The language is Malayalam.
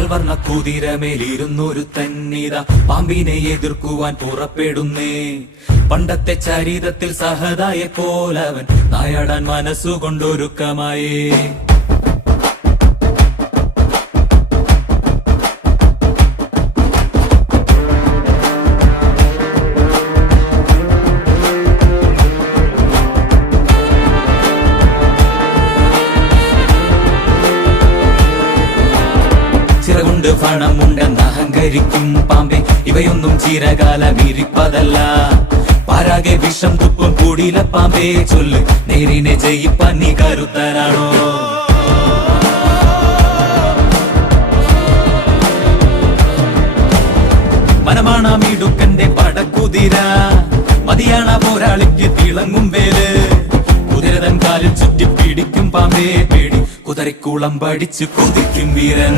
പാൽവർണ്ണ കുതിരമേലിരുന്നൊരു തന്നിത പാമ്പിനെ എതിർക്കുവാൻ പുറപ്പെടുന്നേ. പണ്ടത്തെ ചരിതത്തിൽ സഹതായെ പോലവൻ നായാടാൻ മനസ്സുകൊണ്ടൊരുക്കമായേ. ചിറകുണ്ട് പണമുണ്ടെന്ന് അഹങ്കരിക്കും പാമ്പെ, ഇവയൊന്നും ചിരകാലം ഇരിപ്പതല്ല. പാരാകെ വിഷം തുപ്പും കൂടിയില പാമ്പേ, ചൊല്ല് നേരിനെ ജയിപ്പാൻ നീ കരുത്തനാണോ? മനമാണമിടുക്കന്റെ പടക്കുതിര, മതിയാണ പോരാളിക്ക് തിളങ്ങും വേല്. കുതിരതൻ കാലിൽ ചുറ്റി പിടിക്കും പാമ്പേ പേടി, കുതിരക്കുളം പഠിച്ചു കൊതിക്കും വീരൻ.